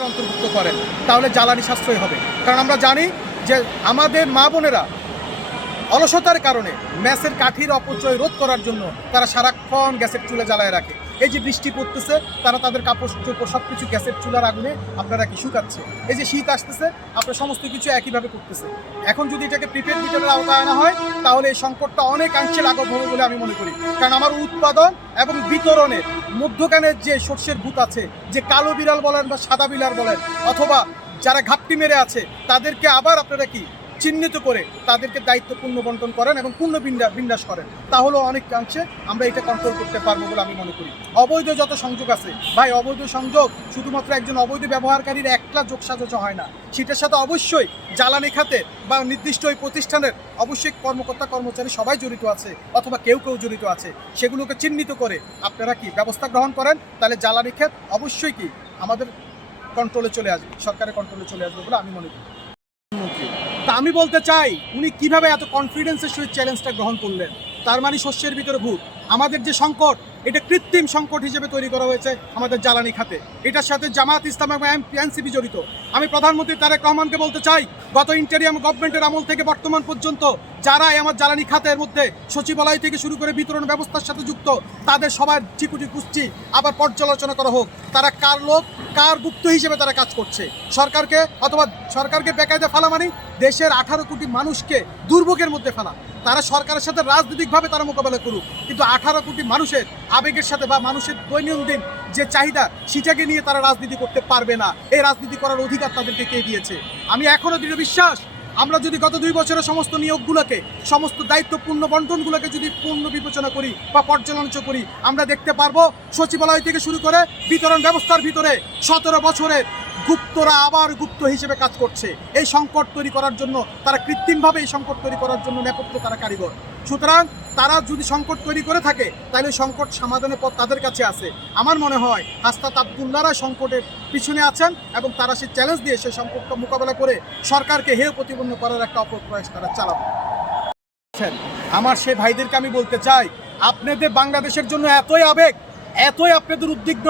অন্তর্ভুক্ত করেন তাহলে জ্বালানি সাশ্রয় হবে। কারণ আমরা জানি যে আমাদের মা বোনেরা অলসতার কারণে ম্যাসের কাঠির অপচয় রোধ করার জন্য তারা সারাক্ষণ গ্যাসের চুলা জ্বালায় রাখে। এই যে বৃষ্টি পড়তেছে তারা তাদের কাপড় চোপড় সব কিছু গ্যাসের চুলার আগুনে আপনারা কি শুকাচ্ছে। এই যে শীত আসতেছে আপনার সমস্ত কিছু একইভাবে করতেছে। এখন যদি এটাকে প্রিপেড মিটারের আওতায় আনা হয় তাহলে এই সংকটটা অনেকাংশে লাঘব হবে বলে আমি মনে করি। কারণ আমার উৎপাদন এবং বিতরণের মধ্যখানের যে শস্যের ভূত আছে, যে কালো বিড়াল বলেন বা সাদা বিড়াল বলেন অথবা যারা ঘাপটি মেরে আছে তাদেরকে আবার আপনারা কি চিহ্নিত করে তাদেরকে দায়িত্বপূর্ণ বন্টন করেন এবং পূর্ণ বিন্যাস করেন, তাহলেও অনেকাংশে আমরা এটা কন্ট্রোল করতে পারবো বলে আমি মনে করি। অবৈধ যত সংযোগ আছে ভাই, অবৈধ সংযোগ শুধুমাত্র একজন অবৈধ ব্যবহারকারীর একটা যোগসাজশ হয় না, সেটার সাথে অবশ্যই জ্বালানি খাতে বা নির্দিষ্ট ওই প্রতিষ্ঠানের অবশ্যই কর্মকর্তা কর্মচারী সবাই জড়িত আছে অথবা কেউ জড়িত আছে। সেগুলোকে চিহ্নিত করে আপনারা কি ব্যবস্থা গ্রহণ করেন, তাহলে জ্বালানি খাত অবশ্যই কি আমাদের কন্ট্রোলে চলে আসবে, সরকারের কন্ট্রোলে চলে আসবে বলে আমি মনে করি। তা আমি বলতে চাই উনি কিভাবে এত কনফিডেন্সের সহিত চ্যালেঞ্জটা গ্রহণ করলেন। তার মানে শস্যের ভিতরে ভূত, আমাদের যে সংকট এটা কৃত্রিম সংকট হিসেবে তৈরি করা হয়েছে আমাদের জ্বালানি খাতে। এটার সাথে জামাত ইসলাম এবং এনসিপি জড়িত। আমি প্রধানমন্ত্রী তারেক রহমানকে বলতে চাই, গত ইন্টারিয়াম গভর্নমেন্টের আমল থেকে বর্তমান পর্যন্ত যারা আমার জ্বালানি খাতের মধ্যে সচিবালয় থেকে শুরু করে বিতরণ ব্যবস্থার সাথে যুক্ত তাদের সবার চিকুটি কুচি আবার পর্যালোচনা করা হোক। তারা কার লোক কার গুপ্ত হিসেবে তারা কাজ করছে। সরকারকে বেকায়দা ফেলা মানে দেশের 18 কোটি মানুষকে দুর্ভোগের মধ্যে ফেলা। তারা সরকারের সাথে রাজনৈতিকভাবে তারা মোকাবেলা করুক, কিন্তু 18 কোটি মানুষের আবেগের সাথে বা মানুষের দৈনন্দিন যে চাহিদা সেটাকে নিয়ে তারা রাজনীতি করতে পারবে না। এই রাজনীতি করার অধিকার তাদেরকে কে দিয়েছে? আমি এখনো দৃঢ় বিশ্বাস, আমরা যদি গত 2 বছরের সমস্ত নিয়োগগুলোকে, সমস্ত দায়িত্বপূর্ণ বন্টনগুলোকে যদি পূর্ণ বিবেচনা করি বা পর্যালোচনা করি, আমরা দেখতে পারবো সচিবালয় থেকে শুরু করে বিতরণ ব্যবস্থার ভিতরে 17 বছরের গুপ্তরা আবার গুপ্ত হিসেবে কাজ করছে। এই সংকট তৈরি করার জন্য তারা কৃত্রিমভাবে এই সংকট তৈরি করার জন্য নেপথ্যে তারা কারিগর। সুতরাং তারা যদি সংকট তৈরি করে থাকে তাহলে সংকট সমাধানের পথ তাদের কাছে আছে। আমার মনে হয় হাসনাত আবদুল্লাহরা সংকটের পিছনে আছেন এবং তারা সেই চ্যালেঞ্জ দিয়ে সেই সংকটটা মোকাবেলা করে সরকারকে হেয় প্রতিপন্ন করার একটা অপপ্রয়াস তারা চালাবে। আমার সেই ভাইদেরকে আমি বলতে চাই, আপনাদের বাংলাদেশের জন্য এতই আবেগ, এতই আপনাদের উদ্বিগ্ন,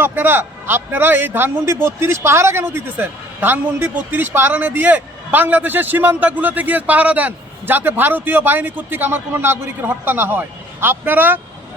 আপনারা এই ধানমন্ডি 32 পাহারা কেন দিতেছেন? ধানমন্ডি 32 পাহারা না দিয়ে বাংলাদেশের সীমান্তগুলোতে গিয়ে পাহারা দেন, যাতে ভারতীয় বাহিনী কর্তৃক আমার কোনো নাগরিকের হত্যা না হয়। আপনারা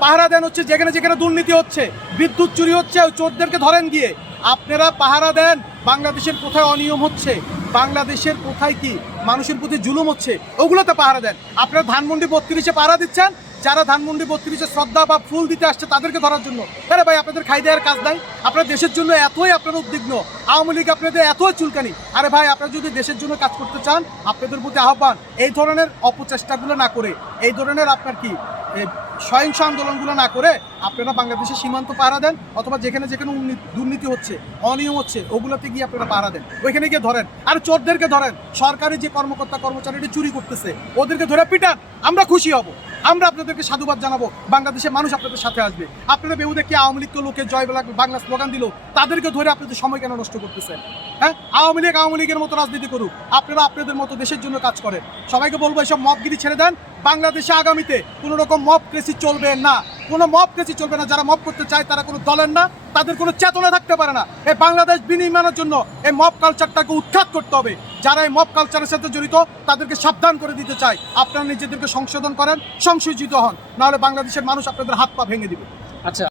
পাহারা দেন হচ্ছে যেখানে যেখানে দুর্নীতি হচ্ছে, বিদ্যুৎ চুরি হচ্ছে, ওই চোরদেরকে ধরেন গিয়ে। আপনারা পাহারা দেন বাংলাদেশের কোথায় অনিয়ম হচ্ছে, বাংলাদেশের কোথায় কি মানুষের প্রতি জুলুম হচ্ছে, ওগুলোতে পাহারা দেন। আপনারা ধানমন্ডি 32-এ পাহারা দিচ্ছেন, যারা ধানমন্ডি 32-এ শ্রদ্ধা বা ফুল দিতে আসছে তাদেরকে ধরার জন্য। আরে ভাই, আপনাদের খাই দেওয়ার কাজ নাই? আপনার দেশের জন্য এতই আপনারা উদ্বিগ্ন, আওয়ামী লীগ আপনাদের এতই চুলকানি। আরে ভাই, আপনারা যদি দেশের জন্য কাজ করতে চান, আপনাদের প্রতি আহ্বান এই ধরনের অপচেষ্টাগুলো না করে, এই ধরনের আপনার কি সহিংস আন্দোলনগুলো না করে আপনারা বাংলাদেশের সীমান্ত পাহারা দেন, অথবা যেখানে যেখানে দুর্নীতি হচ্ছে, অনিয়ম হচ্ছে, ওগুলোতে গিয়ে আপনারা পাহারা দেন, ওইখানে গিয়ে ধরেন। আর চোরদেরকে ধরেন, সরকারি যে কর্মকর্তা কর্মচারীরা চুরি করতেছে ওদেরকে ধরে পিটান, আমরা খুশি হব। আমরা আপনাদেরকে সাধুবাদ জানাবো, বাংলাদেশের মানুষ আপনাদের সাথে আসবে। আপনারা বেহুদে কি আওয়ামী লীগ লোকে জয় বাংলা স্লোগান দিল, তাদেরকে ধরে আপনাদের সময় কেন নষ্ট করতেছেন? হ্যাঁ, আওয়ামী লীগের মতো রাজনীতি করুক, আপনারা আপনাদের মতো দেশের জন্য কাজ করেন। সবাইকে বলবো এসব মবগিরি ছেড়ে দেন। বাংলাদেশে আগামীতে কোনো রকম মব ক্রেসি চলবে না, কোনো মব ক্রেসি চলবে না। যারা মব করতে চায় তারা কোনো দলের না, তাদের কোনো চেতনা থাকতে পারে না। এই বাংলাদেশ বিনির্মাণের জন্য এই মব কালচারটাকে উৎখাত করতে হবে। যারা এই মব কালচারের সাথে জড়িত তাদেরকে সাবধান করে দিতে চাই, আপনারা নিজেদেরকে সংশোধন করেন, সংশোধিত হন, নাহলে বাংলাদেশের মানুষ আপনাদের হাত পা ভেঙে দিবে। আচ্ছা।